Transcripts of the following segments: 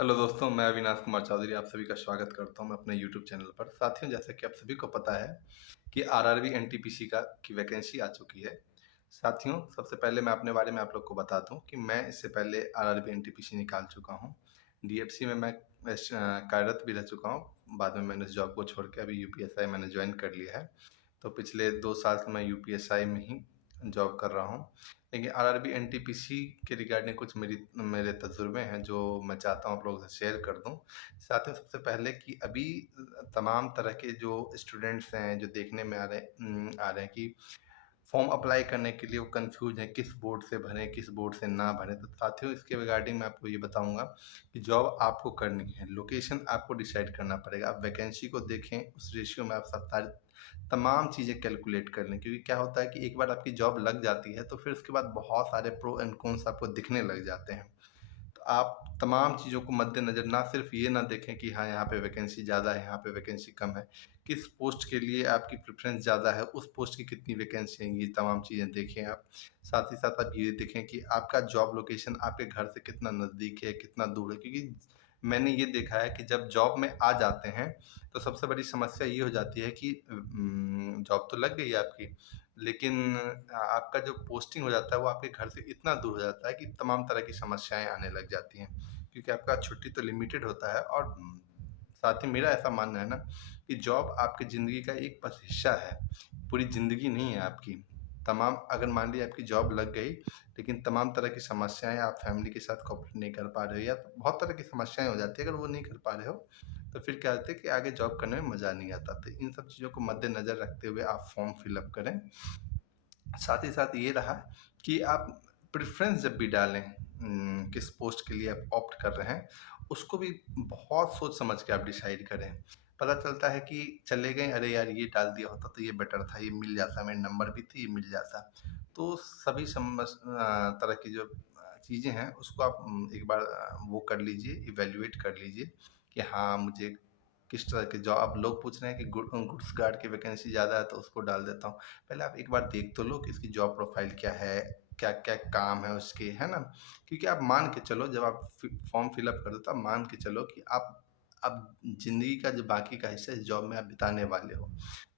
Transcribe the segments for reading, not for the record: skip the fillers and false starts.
Hello दोस्तों, मैं अविनाश कुमार चौधरी आप सभी का स्वागत करता हूं मैं अपने यूट्यूब चैनल पर। साथियों, जैसा कि आप सभी को पता है कि आरआरबी एनटीपीसी की वैकेंसी आ चुकी है। साथियों, सबसे पहले मैं अपने बारे में आप लोग को बता दूं कि मैं इससे पहले आरआरबी एनटीपीसी निकाल चुका हूं। डीएफसी में मैं कार्यरत भी रह चुका हूं। बाद में मैंने इस जॉब को छोड़ के अभी यूपीएसआई मैंने ज्वाइन कर लिया है। तो पिछले 2 साल से मैं यूपीएसआई में ही जॉब कर रहा हूँ। लेकिन आरआरबी एनटीपीसी के रिगार्डिंग कुछ मेरे तजुर्बे हैं जो मैं चाहता हूँ आप लोगों से शेयर कर दूँ। साथ ही सबसे पहले कि अभी तमाम तरह के जो स्टूडेंट्स हैं जो देखने में आ रहे हैं कि फॉर्म अप्लाई करने के लिए वो कंफ्यूज हैं किस बोर्ड से भरें किस बोर्ड से ना भरें। तो साथियों, इसके रिगार्डिंग मैं आपको ये बताऊंगा कि जॉब आपको करनी है, लोकेशन आपको डिसाइड करना पड़ेगा। आप वैकेंसी को देखें, उस रेशियो में आप सब सारी तमाम चीज़ें कैलकुलेट कर लें, क्योंकि क्या होता है कि एक बार आपकी जॉब लग जाती है तो फिर उसके बाद बहुत सारे प्रो एंड कॉन्स आपको दिखने लग जाते हैं। तो आप तमाम चीज़ों को मद्देनज़र ना सिर्फ ये ना देखें कि हाँ, यहाँ पे वैकेंसी ज़्यादा है, यहाँ पे वैकेंसी कम है। किस पोस्ट के लिए आपकी प्रेफ़रेंस ज़्यादा है, उस पोस्ट की कितनी वैकेंसी है, ये तमाम चीज़ें देखें आप। साथ ही साथ आप ये देखें कि आपका जॉब लोकेशन आपके घर से कितना नज़दीक है, कितना दूर है। क्योंकि मैंने ये देखा है कि जब जॉब में आ जाते हैं, तो सबसे बड़ी समस्या ये हो जाती है कि जॉब तो लग गई है आपकी, लेकिन आपका जो पोस्टिंग हो जाता है वो आपके घर से इतना दूर हो जाता है कि तमाम तरह की समस्याएँ आने लग जाती हैं। क्योंकि आपका छुट्टी तो लिमिटेड होता है और साथ ही मेरा ऐसा मानना है ना कि जॉब आपकी ज़िंदगी का एक बस हिस्सा है, पूरी ज़िंदगी नहीं है आपकी। तमाम अगर मान लीजिए आपकी जॉब लग गई, लेकिन तमाम तरह की समस्याएँ आप फैमिली के साथ कोऑपरेट नहीं कर पा रहे हो या तो बहुत तरह की समस्याएँ हो जाती है, अगर वो नहीं कर पा रहे हो, तो फिर क्या होता है कि आगे जॉब करने में मज़ा नहीं आता। तो इन सब चीज़ों को मद्देनज़र रखते हुए आप फॉर्म फिल अप करें। साथ ही साथ ये रहा कि आप प्रेफ़रेंस जब भी डालें, किस पोस्ट के लिए आप ऑप्ट कर रहे हैं, उसको भी बहुत सोच समझ के आप डिसाइड करें। पता चलता है कि चले गए, अरे यार ये डाल दिया होता तो ये बेटर था, ये मिल जाता, मेरे नंबर भी थे, ये मिल जाता। तो सभी तरह की जो चीज़ें हैं उसको आप एक बार वो कर लीजिए, इवैल्यूएट कर लीजिए कि हाँ, मुझे किस तरह के जॉब। अब लोग पूछ रहे हैं कि गुड्स गार्ड की वैकेंसी ज़्यादा है तो उसको डाल देता हूँ। पहले आप एक बार देख तो लो कि इसकी जॉब प्रोफाइल क्या है, क्या-क्या काम है उसके, है ना? क्योंकि आप मान के चलो, जब आप फॉर्म फिल अप कर दो तो आप मान के चलो कि आप अब ज़िंदगी का जो बाकी का हिस्सा इस जॉब में आप बिताने वाले हो।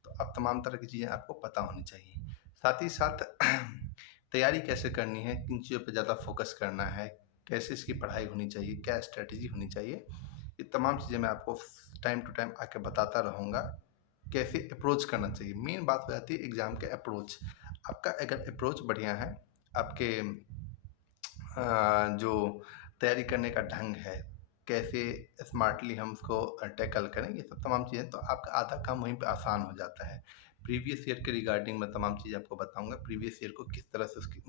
तो अब तमाम तरह की चीज़ें आपको पता होनी चाहिए। साथ ही साथ तैयारी कैसे करनी है, किन चीज़ों पे ज़्यादा फ़ोकस करना है, कैसे इसकी पढ़ाई होनी चाहिए, क्या स्ट्रैटेजी होनी चाहिए, ये तमाम चीज़ें मैं आपको टाइम टू टाइम आके बताता रहूँगा। कैसे अप्रोच करना चाहिए, मेन बात हो जाती है एग्ज़ाम के अप्रोच। आपका अगर अप्रोच बढ़िया है, आपके जो तैयारी करने का ढंग है, कैसे स्मार्टली हम उसको टैकल करें, ये सब तमाम चीज़ें, तो आपका आधा काम वहीं पे आसान हो जाता है। प्रीवियस ईयर के रिगार्डिंग मैं तमाम चीज़ें आपको बताऊँगा, प्रीवियस ईयर को किस तरह से उसको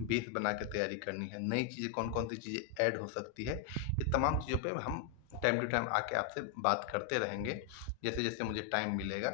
बेस बना के तैयारी करनी है, नई चीज़ें कौन-कौन सी चीज़ें ऐड हो सकती है, ये तमाम चीज़ों पे हम टाइम टू टाइम आके आपसे बात करते रहेंगे, जैसे-जैसे मुझे टाइम मिलेगा।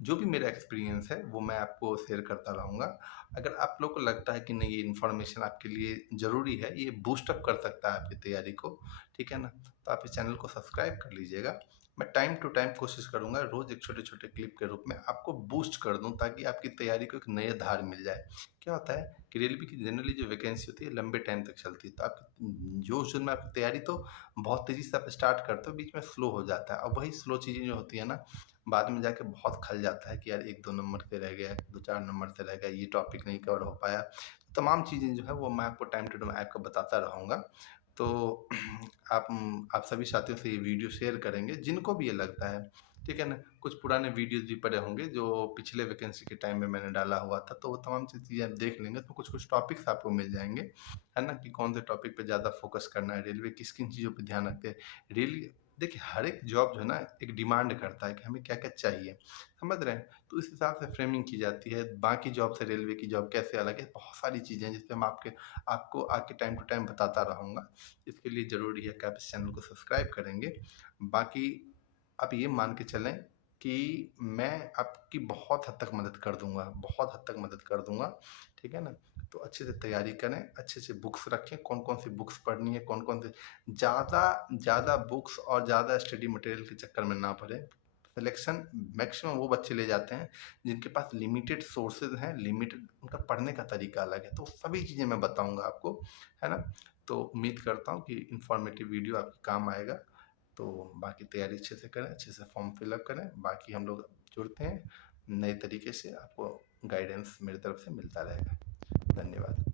जो भी मेरा एक्सपीरियंस है वो मैं आपको शेयर करता रहूँगा। अगर आप लोग को लगता है कि नहीं, ये इन्फॉर्मेशन आपके लिए ज़रूरी है, ये बूस्ट अप कर सकता है आपकी तैयारी को, ठीक है ना? तो आप इस चैनल को सब्सक्राइब कर लीजिएगा। मैं टाइम टू टाइम कोशिश करूँगा रोज़ एक छोटे-छोटे क्लिप के रूप में आपको बूस्ट कर दूँ, ताकि आपकी तैयारी को एक नई धार मिल जाए। क्या होता है कि रेलवे की जनरली जो वैकेंसी होती है लंबे टाइम तक चलती है, तो आपकी जोश-जोश में आपकी तैयारी तो बहुत तेज़ी से आप स्टार्ट करते हो, बीच में स्लो हो जाता है और वही स्लो चीज़ें जो होती है ना, बाद में जाके बहुत खल जाता है कि यार 1-2 नंबर से रह गया, 2-4 नंबर से रह गया, ये टॉपिक नहीं कवर हो पाया। तमाम चीज़ें जो है वो मैं आपको टाइम टू टाइम आपको बताता रहूँगा। तो आप सभी साथियों से ये वीडियो शेयर करेंगे जिनको भी ये लगता है, ठीक है ना? कुछ पुराने वीडियोज़ भी पड़े होंगे जो पिछले वैकेंसी के टाइम में मैंने डाला हुआ था, तो वो तमाम चीज़ें आप देख लेंगे तो कुछ-कुछ टॉपिक्स आपको मिल जाएँगे, है ना? कि कौन से टॉपिक पे ज़्यादा फ़ोकस करना है, रेलवे किन-किन चीज़ों पे ध्यान रखते हैं। रेल देखिए, हर एक जॉब जो है ना एक डिमांड करता है कि हमें क्या-क्या चाहिए, समझ रहे हैं? तो इस हिसाब से फ्रेमिंग की जाती है। बाकी जॉब से रेलवे की जॉब कैसे अलग है, बहुत सारी चीज़ें हैं जिसपे मैं आपको आके टाइम टू टाइम बताता रहूँगा। इसके लिए ज़रूरी है कि आप इस चैनल को सब्सक्राइब करेंगे। बाकी आप ये मान के चलें कि मैं आपकी बहुत हद तक मदद कर दूँगा, बहुत हद तक मदद कर दूँगा, ठीक है ना? तो अच्छे से तैयारी करें, अच्छे से बुक्स रखें, कौन-कौन सी बुक्स पढ़नी है, कौन-कौन से ज़्यादा ज़्यादा बुक्स और ज़्यादा स्टडी मटेरियल के चक्कर में ना पड़ें। सिलेक्शन मैक्सिमम वो बच्चे ले जाते हैं जिनके पास लिमिटेड सोर्सेज़ हैं, लिमिटेड उनका पढ़ने का तरीका अलग है, तो सभी चीज़ें मैं बताऊँगा आपको, है ना? तो उम्मीद करता हूँ कि इन्फॉर्मेटिव वीडियो आपके काम आएगा। तो बाकी तैयारी अच्छे से करें, अच्छे से फॉर्म फिलअप करें। बाकी हम लोग जुड़ते हैं नए तरीके से, आपको गाइडेंस मेरी तरफ से मिलता रहेगा। धन्यवाद।